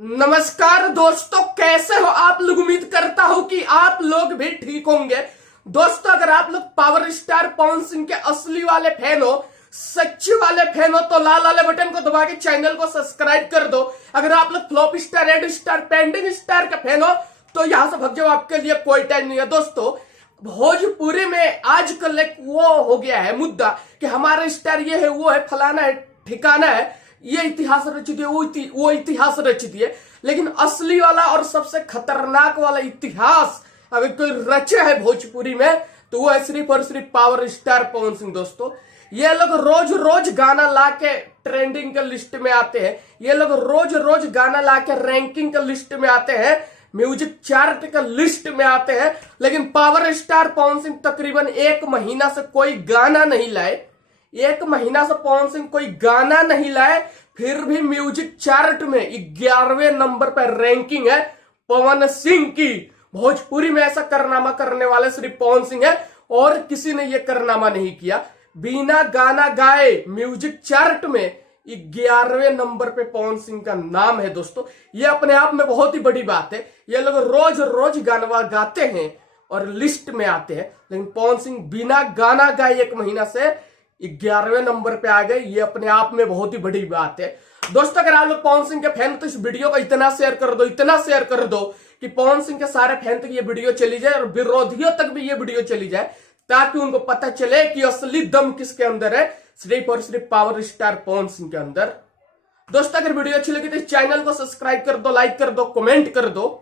नमस्कार दोस्तों, कैसे हो आप लोग। उम्मीद करता हूं कि आप लोग भी ठीक होंगे। दोस्तों, अगर आप लोग पावर स्टार पवन सिंह के असली वाले फैन हो, सच्चे वाले फैन हो, तो लाल वाले बटन को दबा के चैनल को सब्सक्राइब कर दो। अगर आप लोग flop star, red star, pending star के फैन हो तो यहां से भग जाओ, आपके लिए कोई टाइम नहीं है। दोस्तों, भोजपुरी में आजकल एक वो हो गया है मुद्दा कि हमारा स्टार ये है, वो है, फलाना है, ठिकाना है, ये इतिहास रच दिए, वो इतिहास रच दिए। लेकिन असली वाला और सबसे खतरनाक वाला इतिहास अगर कोई रचे है भोजपुरी में तो वो है सिर्फ और सिर्फ पावर स्टार पवन सिंह। दोस्तों, ये लोग रोज रोज गाना ला के ट्रेंडिंग के लिस्ट में आते हैं। ये लोग रोज रोज गाना ला के रैंकिंग के लिस्ट में आते हैं, म्यूजिक चार्ट के लिस्ट में आते हैं। लेकिन पावर स्टार पवन सिंह तकरीबन एक महीना से कोई गाना नहीं लाए। एक महीना से पवन सिंह कोई गाना नहीं लाए, फिर भी म्यूजिक चार्ट में 11वें नंबर पर रैंकिंग है पवन सिंह की। भोजपुरी में ऐसा कारनामा करने वाले सिर्फ पवन सिंह है और किसी ने यह कारनामा नहीं किया। बिना गाना गाए म्यूजिक चार्ट में 11वें नंबर पे पवन सिंह का नाम है। दोस्तों, ये अपने आप में बहुत ही बड़ी बात है। ये लोग रोज रोज गाना गाते हैं और लिस्ट में आते हैं, लेकिन पवन सिंह बिना गाना गाए एक महीना से 11वें नंबर पे आ गए। ये अपने आप में बहुत ही बड़ी बात है। दोस्तों, अगर आप लोग पवन सिंह के फैन तो इस वीडियो को इतना शेयर कर दो, इतना शेयर कर दो कि पवन सिंह के सारे फैन तक ये वीडियो चली जाए और विरोधियों तक भी ये वीडियो चली जाए, ताकि उनको पता चले कि असली दम किसके अंदर है, सिर्फ और सिर्फ पावर स्टार पवन सिंह के अंदर। दोस्तों, अगर वीडियो अच्छी लगी तो इस चैनल को सब्सक्राइब कर दो, लाइक कर दो, कमेंट कर दो।